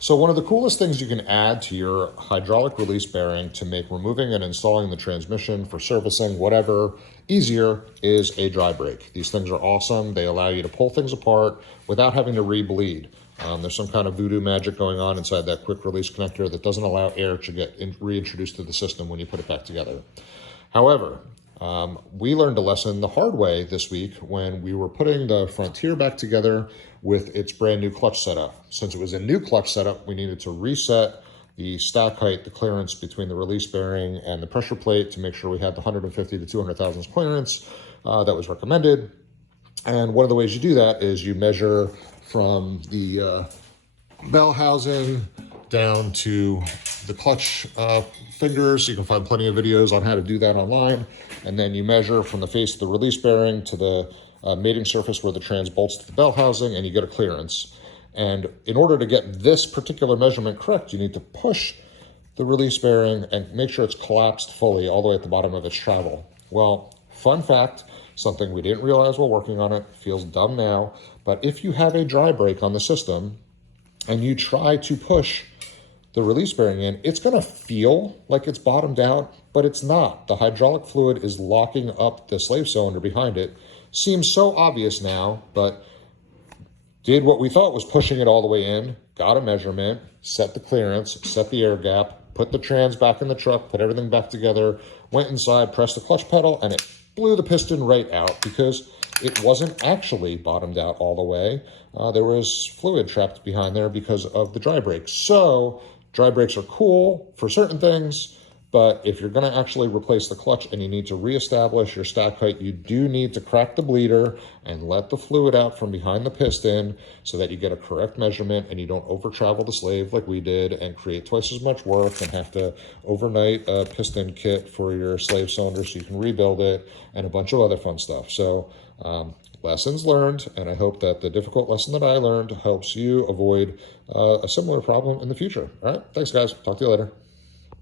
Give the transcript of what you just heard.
So one of the coolest things you can add to your hydraulic release bearing to make removing and installing the transmission for servicing, whatever, easier is a dry brake. These things are awesome. They allow you to pull things apart without having to re-bleed. There's some kind of voodoo magic going on inside that quick release connector that doesn't allow air to get reintroduced to the system when you put it back together. However, we learned a lesson the hard way this week when we were putting the Frontier back together with its brand new clutch setup. Since it was a new clutch setup, we needed to reset the stack height, the clearance between the release bearing and the pressure plate to make sure we had the 150 to 200 thousandths clearance that was recommended. And one of the ways you do that is you measure from the bell housing down to the clutch fingers. You can find plenty of videos on how to do that online. And then you measure from the face of the release bearing to the mating surface where the trans bolts to the bell housing, and you get a clearance. And in order to get this particular measurement correct, you need to push the release bearing and make sure it's collapsed fully all the way at the bottom of its travel. Well, fun fact, something we didn't realize while working on it, feels dumb now, but if you have a dry brake on the system and you try to push the release bearing in, it's going to feel like it's bottomed out, but it's not. The hydraulic fluid is locking up the slave cylinder behind it. Seems so obvious now, but did what we thought was pushing it all the way in, got a measurement, set the clearance, set the air gap, put the trans back in the truck, put everything back together, went inside, pressed the clutch pedal, and it blew the piston right out because it wasn't actually bottomed out all the way. There was fluid trapped behind there because of the dry brakes. So dry brakes are cool for certain things, but if you're going to actually replace the clutch and you need to reestablish your stack height, you do need to crack the bleeder and let the fluid out from behind the piston so that you get a correct measurement and you don't over travel the slave like we did and create twice as much work and have to overnight a piston kit for your slave cylinder so you can rebuild it and a bunch of other fun stuff. So lessons learned, and I hope that the difficult lesson that I learned helps you avoid a similar problem in the future. All right, thanks guys, talk to you later.